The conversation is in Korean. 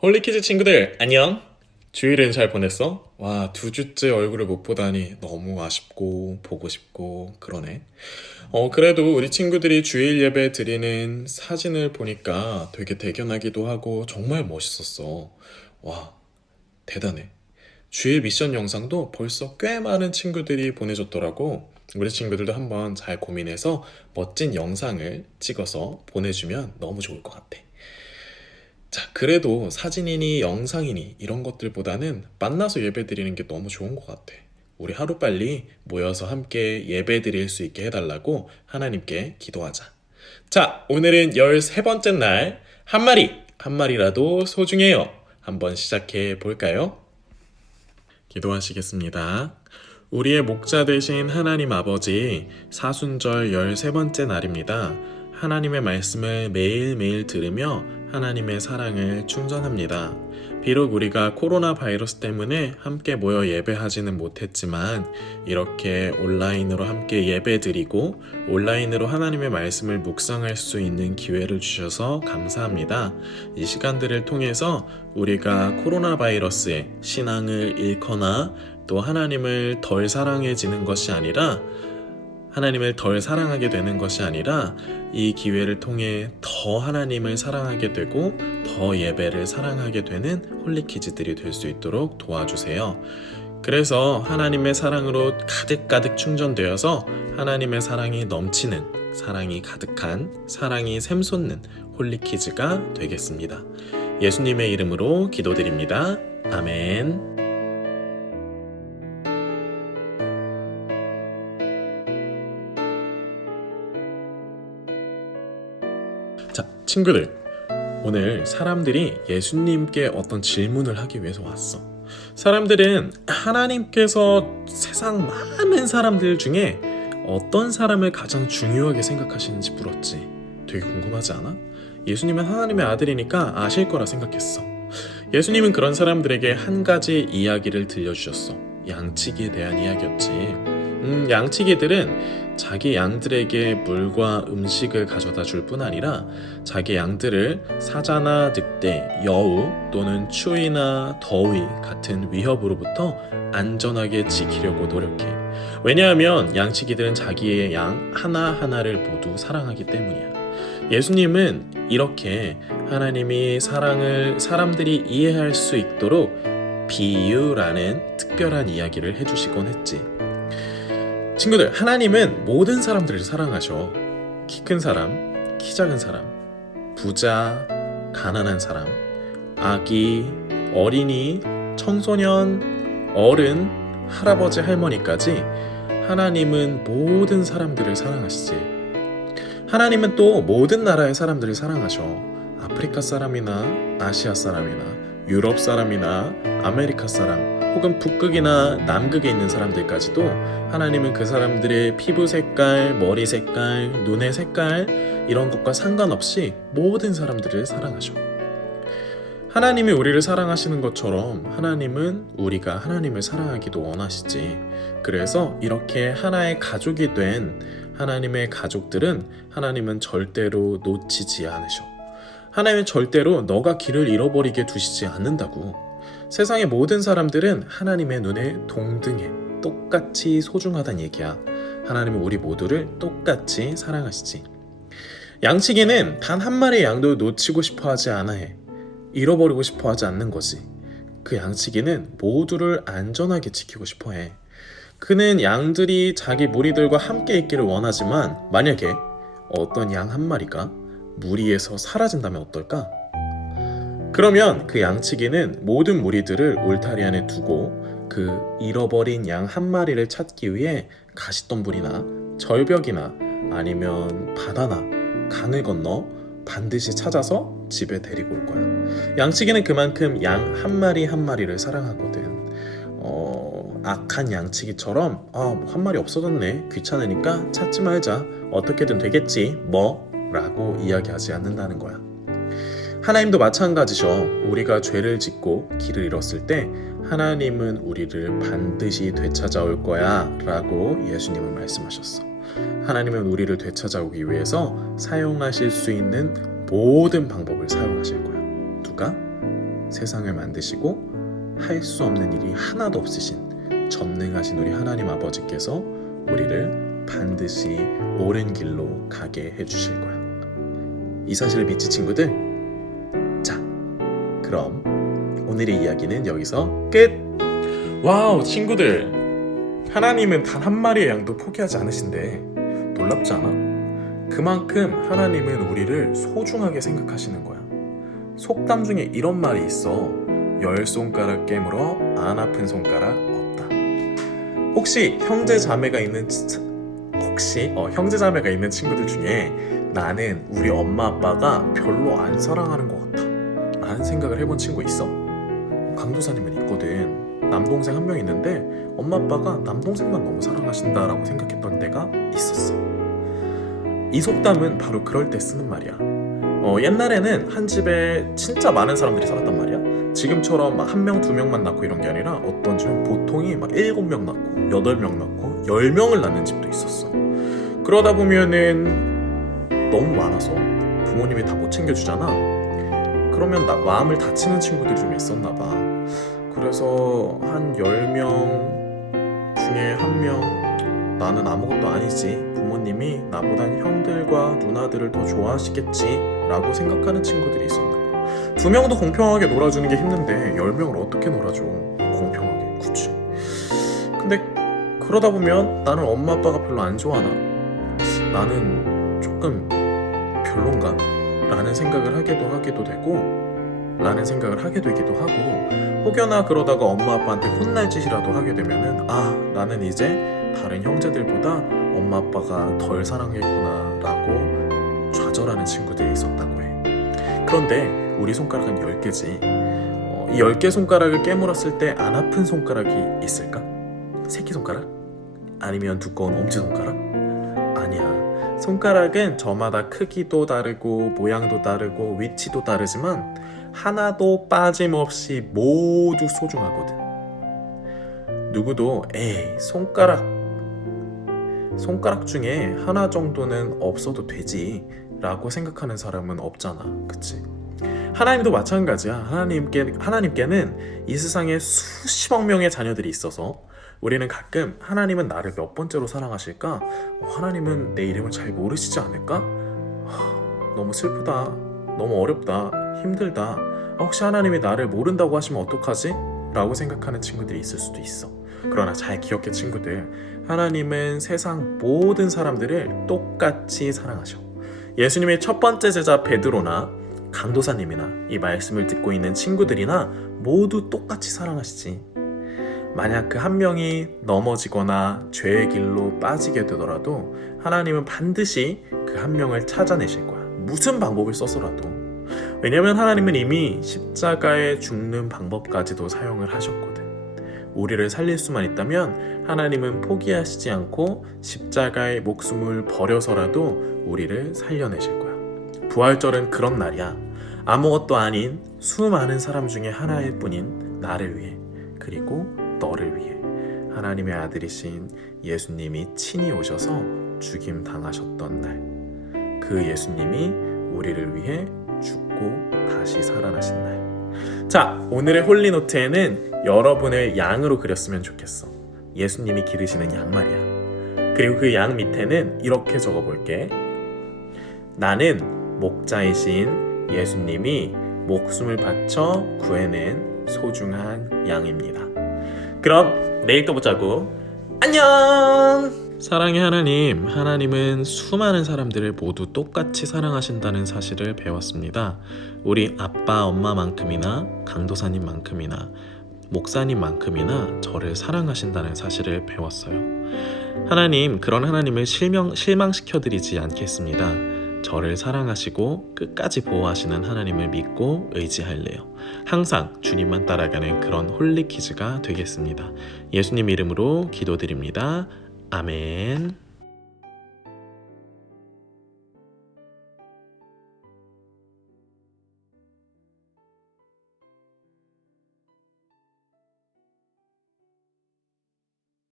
홀리키즈 친구들 안녕. 주일은 잘 보냈어? 와, 2주째 얼굴을 못 보다니 너무 아쉽고 보고 싶고 그러네. 그래도 우리 친구들이 주일 예배 드리는 사진을 보니까 되게 대견하기도 하고 정말 멋있었어. 와, 대단해. 주일 미션 영상도 벌써 꽤 많은 친구들이 보내줬더라고. 우리 친구들도 한번 잘 고민해서 멋진 영상을 찍어서 보내주면 너무 좋을 것 같아. 자, 그래도 사진이니 영상이니 이런 것들보다는 만나서 예배 드리는 게 너무 좋은 것 같아. 우리 하루빨리 모여서 함께 예배 드릴 수 있게 해달라고 하나님께 기도하자. 자, 오늘은 13번째 날, 한 마리라도 소중해요. 한번 시작해 볼까요? 기도하시겠습니다. 우리의 목자 되신 하나님 아버지, 사순절 13번째 날입니다. 하나님의 말씀을 매일매일 들으며 하나님의 사랑을 충전합니다. 비록 우리가 코로나 바이러스 때문에 함께 모여 예배하지는 못했지만 이렇게 온라인으로 함께 예배드리고 온라인으로 하나님의 말씀을 묵상할 수 있는 기회를 주셔서 감사합니다. 이 시간들을 통해서 우리가 코로나 바이러스에 신앙을 잃거나 또 하나님을 덜 사랑해지는 것이 아니라 하나님을 덜 사랑하게 되는 것이 아니라 이 기회를 통해 더 하나님을 사랑하게 되고 더 예배를 사랑하게 되는 홀리키즈들이 될 수 있도록 도와주세요. 그래서 하나님의 사랑으로 가득가득 충전되어서 하나님의 사랑이 넘치는, 사랑이 가득한, 사랑이 샘솟는 홀리키즈가 되겠습니다. 예수님의 이름으로 기도드립니다. 아멘. 자, 친구들, 오늘 사람들이 예수님께 어떤 질문을 하기 위해서 왔어. 사람들은 하나님께서 세상 많은 사람들 중에 어떤 사람을 가장 중요하게 생각하시는지 물었지. 되게 궁금하지 않아? 예수님은 하나님의 아들이니까 아실 거라 생각했어. 예수님은 그런 사람들에게 한 가지 이야기를 들려주셨어. 양치기에 대한 이야기였지. 양치기들은 자기 양들에게 물과 음식을 가져다 줄 뿐 아니라 자기 양들을 사자나 늑대, 여우 또는 추위나 더위 같은 위협으로부터 안전하게 지키려고 노력해. 왜냐하면 양치기들은 자기의 양 하나하나를 모두 사랑하기 때문이야. 예수님은 이렇게 하나님이 사랑을 사람들이 이해할 수 있도록 비유라는 특별한 이야기를 해주시곤 했지. 친구들, 하나님은 모든 사람들을 사랑하셔. 키 큰 사람, 키 작은 사람, 부자, 가난한 사람, 아기, 어린이, 청소년, 어른, 할아버지, 할머니까지 하나님은 모든 사람들을 사랑하시지. 하나님은 또 모든 나라의 사람들을 사랑하셔. 아프리카 사람이나 아시아 사람이나 유럽 사람이나 아메리카 사람 혹은 북극이나 남극에 있는 사람들까지도 하나님은 그 사람들의 피부 색깔, 머리 색깔, 눈의 색깔 이런 것과 상관없이 모든 사람들을 사랑하셔. 하나님이 우리를 사랑하시는 것처럼 하나님은 우리가 하나님을 사랑하기도 원하시지. 그래서 이렇게 하나의 가족이 된 하나님의 가족들은 하나님은 절대로 놓치지 않으셔. 하나님은 절대로 너가 길을 잃어버리게 두시지 않는다고. 세상의 모든 사람들은 하나님의 눈에 동등해, 똑같이 소중하다는 얘기야. 하나님은 우리 모두를 똑같이 사랑하시지. 양치기는 단 한 마리의 양도 놓치고 싶어 하지 않아 해. 잃어버리고 싶어 하지 않는 거지. 그 양치기는 모두를 안전하게 지키고 싶어 해. 그는 양들이 자기 무리들과 함께 있기를 원하지만 만약에 어떤 양 한 마리가 무리에서 사라진다면 어떨까? 그러면 그 양치기는 모든 무리들을 울타리 안에 두고 그 잃어버린 양 한 마리를 찾기 위해 가시덤불이나 절벽이나 아니면 바다나 강을 건너 반드시 찾아서 집에 데리고 올 거야. 양치기는 그만큼 양 한 마리 한 마리를 사랑하거든. 악한 양치기처럼 한 마리 없어졌네, 귀찮으니까 찾지 말자, 어떻게든 되겠지 뭐 라고 이야기하지 않는다는 거야. 하나님도 마찬가지셔. 우리가 죄를 짓고 길을 잃었을 때 하나님은 우리를 반드시 되찾아올 거야 라고 예수님은 말씀하셨어. 하나님은 우리를 되찾아오기 위해서 사용하실 수 있는 모든 방법을 사용하실 거야. 누가? 세상을 만드시고 할 수 없는 일이 하나도 없으신 전능하신 우리 하나님 아버지께서 우리를 반드시 옳은 길로 가게 해주실 거야. 이 사실을 믿지 친구들? 자, 그럼 오늘의 이야기는 여기서 끝! 와우 친구들! 하나님은 단 한 마리의 양도 포기하지 않으신데 놀랍지 않아? 그만큼 하나님은 우리를 소중하게 생각하시는 거야. 속담 중에 이런 말이 있어. 10손가락 깨물어 안 아픈 손가락 없다. 혹시 형제 자매가 있는 친구들 중에 나는 우리 엄마 아빠가 별로 안 사랑하는 것 같아 라는 생각을 해본 친구 있어? 강도사님은 있거든. 남동생 한 명 있는데 엄마 아빠가 남동생만 너무 사랑하신다라고 생각했던 때가 있었어. 이 속담은 바로 그럴 때 쓰는 말이야. 옛날에는 한 집에 진짜 많은 사람들이 살았단 말이야. 지금처럼 막 한 명, 두 명만 낳고 이런 게 아니라 어떤 집은 보통이 막 7명 낳고 8명 낳고 10명을 낳는 집도 있었어. 그러다 보면은 너무 많아서 부모님이 다 못 챙겨주잖아. 그러면 마음을 다치는 친구들이 좀 있었나 봐. 그래서 한 10명 중에 한 명 나는 아무것도 아니지, 부모님이 나보단 형들과 누나들을 더 좋아하시겠지 라고 생각하는 친구들이 있었나 봐. 2명도 공평하게 놀아주는 게 힘든데 10명을 어떻게 놀아줘 공평하게. 그치? 근데 그러다 보면 나는 엄마 아빠가 별로 안 좋아하나, 나는 조금 별론가? 라는 생각을 하기도 되기도 하고, 혹여나 그러다가 엄마 아빠한테 혼날 짓이라도 하게 되면은 나는 이제 다른 형제들보다 엄마 아빠가 덜 사랑했구나 라고 좌절하는 친구들이 있었다고 해. 그런데 우리 손가락은 10개지. 이 10개 손가락을 깨물었을 때 안 아픈 손가락이 있을까? 새끼손가락? 아니면 두꺼운 엄지손가락? 아니야. 손가락은 저마다 크기도 다르고 모양도 다르고 위치도 다르지만 하나도 빠짐없이 모두 소중하거든. 누구도 손가락 중에 하나 정도는 없어도 되지 라고 생각하는 사람은 없잖아. 그치? 하나님도 마찬가지야. 하나님께는 이 세상에 수십억 명의 자녀들이 있어서 우리는 가끔 하나님은 나를 몇 번째로 사랑하실까? 하나님은 내 이름을 잘 모르시지 않을까? 너무 슬프다. 너무 어렵다. 힘들다. 혹시 하나님이 나를 모른다고 하시면 어떡하지? 라고 생각하는 친구들이 있을 수도 있어. 그러나 잘 기억해 친구들, 하나님은 세상 모든 사람들을 똑같이 사랑하셔. 예수님의 첫 번째 제자 베드로나 강도사님이나 이 말씀을 듣고 있는 친구들이나 모두 똑같이 사랑하시지. 만약 그 한 명이 넘어지거나 죄의 길로 빠지게 되더라도 하나님은 반드시 그 한 명을 찾아내실 거야. 무슨 방법을 써서라도. 왜냐면 하나님은 이미 십자가에 죽는 방법까지도 사용을 하셨거든. 우리를 살릴 수만 있다면 하나님은 포기하시지 않고 십자가의 목숨을 버려서라도 우리를 살려내실 거야. 부활절은 그런 날이야. 아무것도 아닌 수많은 사람 중에 하나일 뿐인 나를 위해, 그리고 너를 위해 하나님의 아들이신 예수님이 친히 오셔서 죽임 당하셨던 날, 그 예수님이 우리를 위해 죽고 다시 살아나신 날. 자, 오늘의 홀리노트에는 여러분을 양으로 그렸으면 좋겠어. 예수님이 기르시는 양 말이야. 그리고 그 양 밑에는 이렇게 적어볼게. 나는 목자이신 예수님이 목숨을 바쳐 구해낸 소중한 양입니다. 그럼 내일 또 보자고. 안녕. 사랑의 하나님은 수많은 사람들을 모두 똑같이 사랑하신다는 사실을 배웠습니다. 우리 아빠 엄마만큼이나 강도사님만큼이나 목사님만큼이나 저를 사랑하신다는 사실을 배웠어요. 하나님, 그런 하나님을 실망시켜드리지 않겠습니다. 저를 사랑하시고 끝까지 보호하시는 하나님을 믿고 의지할래요. 항상 주님만 따라가는 그런 홀리키즈가 되겠습니다. 예수님 이름으로 기도드립니다. 아멘.